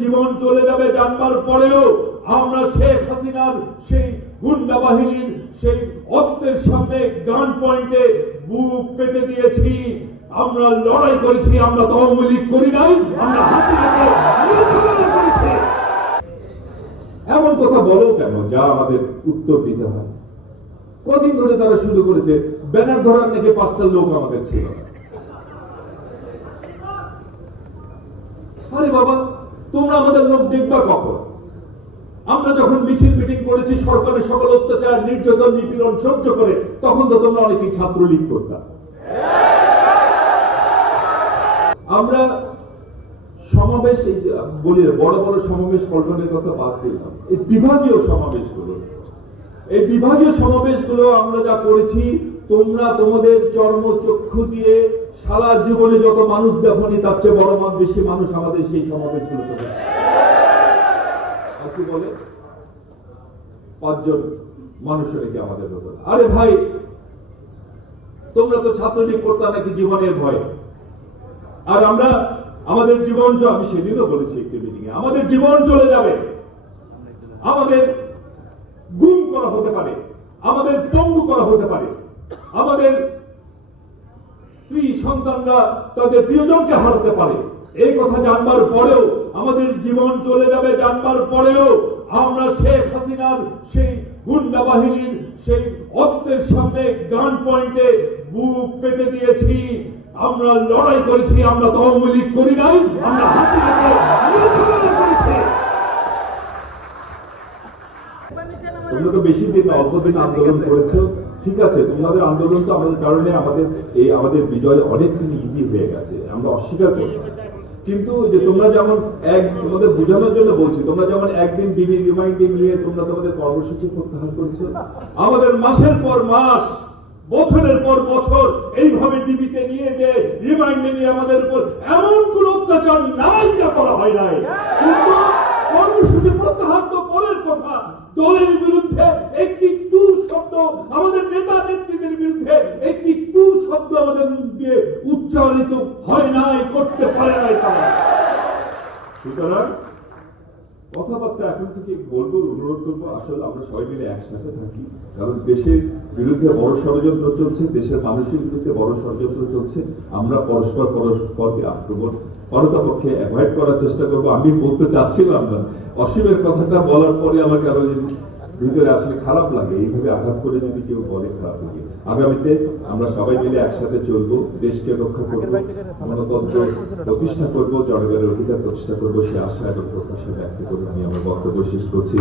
জীবন চলে যাবে জানবার পরেও আমরা শেখ হাসিনার সেই গুন্ডা বাহিনীর সেই অস্ত্রের সামনে গান পয়েন্টে বুক পেতে দিয়েছি। আমরা লড়াই করেছি, আমরা আওয়ামী লীগ করি নাই, আমরা হাসিনাকে মোকাবেলা করেছি। এমন কথা বলো কেন যা আমাদের উত্তর দিতে হয়? কদিন ধরে তারা শুরু করেছে ব্যানার ধরার নাকি 5টা লোক আমাদের ছিল। আরে বাবা, তোমরা আমাদের লোক দেখবা কখন? আমরা যখন মিছিল মিটিং করেছি সরকারের সকল অত্যাচার নির্যাতন নিপীড়ন সহ্য করে, তখন তো তোমরা অনেকেই ছাত্রলীগ করতাম। আমরা সমাবেশ বলি, বড় বড় সমাবেশ পল্টনের কথা বাদ দিলাম, এই বিভাগীয় সমাবেশগুলো আমরা যা করেছি, তোমরা তোমাদের চর্মচক্ষু দিয়ে সারা জীবনে যত মানুষ দেখনি তার চেয়ে বড় বেশি মানুষ আমাদের সেই সমাবেশগুলো কি বলে 5 জন মানুষের কি আমাদের হতো। আরে ভাই, তোমরা তো ছাত্রলীগ করতাম নাকি জীবনের ভয়, আর আমরা আমাদের জীবন, আমি সেদিনও বলেছি একটি মিটিংয়ে, আমাদের জীবন চলে যাবে, আমাদের গুম করা হতে পারে, আমাদের পঙ্গু করা হতে পারে, আমাদের স্ত্রী সন্তানরা তাদের প্রিয়জনকে হারাতে পারে। এই কথা জানবার পরেও, আমাদের জীবন চলে যাবে জানবার পরেও আমরা শেখ হাসিনার সেই গুন্ডা বাহিনীর সেই অস্ত্রের সামনে গান পয়েন্টে বুক পেতে দিয়েছি। আমরা লড়াই করেছি, আমরা আওয়ামী লীগ করি নাই, আমরা হাসিনাকে মোকাবেলা করেছি। তোমরা তো বেশি দিন অল্প দিন আন্দোলন করেছো, ঠিক আছে, তোমাদের আন্দোলন তো আমাদের কারণে আমাদের বিজয় অনেকখানি ইজি হয়ে গেছে, আমরা অস্বীকার করি। কিন্তু যে তোমরা যেমন তোমাদের বোঝানোর জন্য বলছি, তোমরা যেমন একদিন ডিবি রিমাইন্ডিং নিয়ে তোমরা তোমাদের কর্মসূচি প্রত্যাহার করেছো, আমাদের মাসের পর মাস বছরের পর বছর এইভাবে ডিবিতে নিয়ে যে রিমাইন্ডে নিয়ে আমাদের উপর এমন কোন অত্যাচার নাই যা করা হয় নাই। কিন্তু কর্মসূচি প্রত্যাহার তো পরের কথা, দলের বিরুদ্ধে একটি টু শব্দ, আমাদের নেতা নেত্রীদের বিরুদ্ধে একটি টু শব্দ আমাদের মুখ দিয়ে উচ্চারিত হয় নাই, করতে পারে নাই তারা। সুতরাং কথাবার্তা এখন থেকে বলবো, অনুরোধ করবো, আসলে আমরা সবাই মিলে একসাথে থাকি, কারণ দেশের বিরুদ্ধে বড় ষড়যন্ত্র চলছে, দেশের মানুষের বিরুদ্ধে বড় ষড়যন্ত্র চলছে। আমরা পরস্পরকে আক্রমণ পক্ষে অ্যাভয়েড করার চেষ্টা করবো। আমি বলতে চাচ্ছিলাম না, অসীমের কথাটা বলার পরে আমাকে আরো ভিতরে আসলে খারাপ লাগে, এইভাবে আঘাত করে যদি কেউ বলে খারাপ লাগে। আগামীতে আমরা সবাই মিলে একসাথে চলবো, দেশকে রক্ষা করবো, গণতন্ত্র প্রতিষ্ঠা করবো, জনগণের অধিকার প্রতিষ্ঠা করবো, সে আশা এবং প্রত্যাশা ব্যক্ত করে আমি আমার বক্তব্য শেষ করছি।